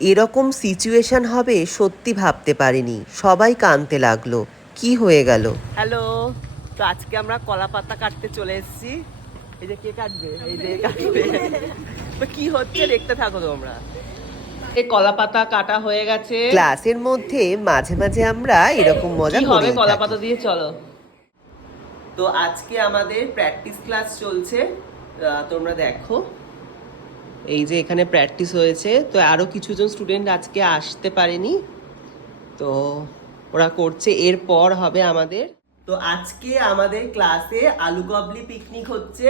এরকম সিচুয়েশন হবে সত্যি ভাবতে পারিনি। সবাই কাঁদতে লাগলো। কি হয়ে গেল? হ্যালো, তো আজকে আমরা কলা পাতা কাটতে চলে এসেছি। এই যে কে কাটবে, এই যে কাটবে। তো কি হচ্ছে দেখতে থাকো তোমরা। এই কলা পাতা কাটা হয়ে গেছে। ক্লাসের মধ্যে মাঝে মাঝে আমরা এরকম মজা করি। হবে কলা পাতা দিয়ে চলো। তো আজকে আমাদের প্র্যাকটিস ক্লাস চলছে, তোমরা দেখো। এই যে এখানে প্র্যাকটিস হয়েছে, তো আরো কিছুজন স্টুডেন্ট আজকে আসতে পারেনি, তো ওরা করছে। এরপর হবে আমাদের। তো আজকে আমাদের ক্লাসে আলু কাবলি পিকনিক হচ্ছে।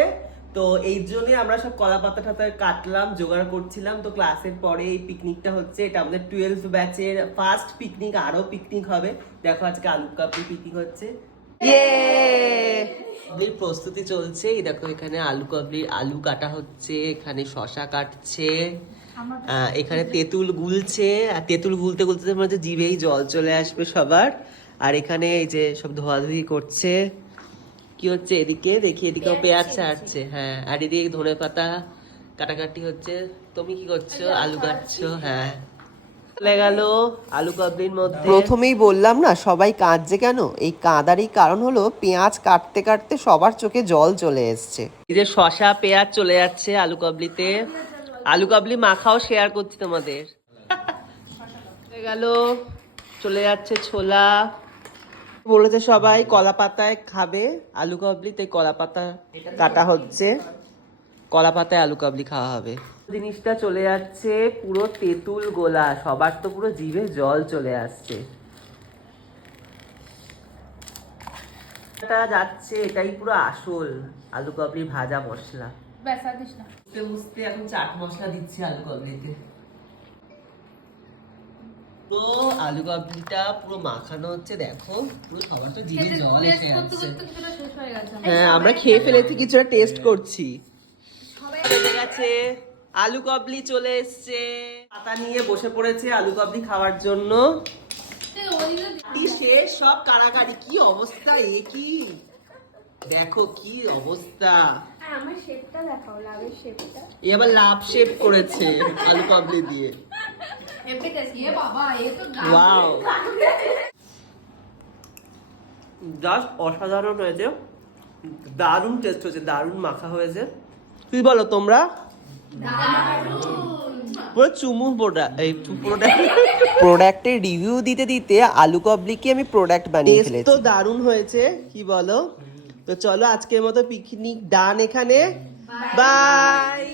তো এই জন্য আমরা সব কলা পাতা টাতা কাটলাম, জোগাড় করছিলাম। তো ক্লাসের পরে এই পিকনিকটা হচ্ছে, এটা আমাদের 12th ব্যাচের ফার্স্ট পিকনিক। আরো পিকনিক হবে, দেখো আজকে আলু কাবলি পিকনিক হচ্ছে। প্রস্তুতি চলছে। এই দেখো এখানে আলু কাবলির আলু কাটা হচ্ছে, এখানে শশা কাটছে, এখানে তেঁতুল গুলছে। আর তেঁতুল গুলতে গুলতে মনে হচ্ছে জিভেই জল চলে আসবে সবার। আর এখানে এই যে সব ধোয়াধুয়ি করছে। কি হচ্ছে এদিকে দেখি, এদিকেও পেঁয়াজ ছাড়ছে। হ্যাঁ, আর এদিকে ধনে পাতা কাটাকাটি হচ্ছে। তুমি কি করছো? আলু কাটছো? হ্যাঁ, চলে গেল আলু কাবলির মধ্যে। প্রথমেই বললাম না সবাই কাঁদছে কেন? এই কাঁদারই কারণ হলো পেঁয়াজ কাটতে কাটতে সবার চোখে জল চলে এসছে। এই যে শশা পেঁয়াজ চলে যাচ্ছে আলু কাবলিতে। আলু কাবলি মাখাও শেয়ার করছি তোমাদের। চলে গেল, চলে যাচ্ছে ছোলা। বলেছে সবাই কলা পাতায় খাবে আলু কাবলি, তাই কলা পাতা কাটা হচ্ছে। কলা পাতায় আলু কাবলি খাওয়া হবে। জিনিসটা চলে যাচ্ছে পুরো তেঁতুল গোলা, সবার তো পুরো জিভে জল চলে আসছে। এটা যাচ্ছে, এটাই পুরো আসল আলু কাবলি ভাজা মশলা। মুছতে মুছতে এখন চাট মশলা দিচ্ছে আলু কাবলিতে। তো আলু কাবলিটা পুরো মাখানো হচ্ছে, দেখো পুরো সবার তো জিভে জল এসে যাচ্ছে। হ্যাঁ, আমরা খেয়ে ফেলেছি, কিছুটা টেস্ট করছি। চলে গেছে আলু কাবলি, চলে এসছে। পাতা নিয়ে বসে পড়েছে আলু কাবলি খাওয়ার জন্য। শেষ সব কারাকারি। কি অবস্থা, এ কি দেখো কি অবস্থা। আমার শেপটা দেখাও, লাভের শেপটা। এ আবার লাভ শেপ করেছে আলু কাবলি দিয়ে। ওয়াও, জাস্ট অসাধারণ হয়েছে, দারুণ টেস্ট হয়েছে, দারুণ মাখা হয়েছে। কি বলো তোমরা? পুরো চুমু প্রোডাক্টের রিভিউ দিতে দিতে আলু কাবলিকে আমি প্রোডাক্ট বানিয়ে ফেলেছি। তো দারুণ হয়েছে, কি বলো? তো চলো আজকের মতো পিকনিক ডান এখানে। বাই।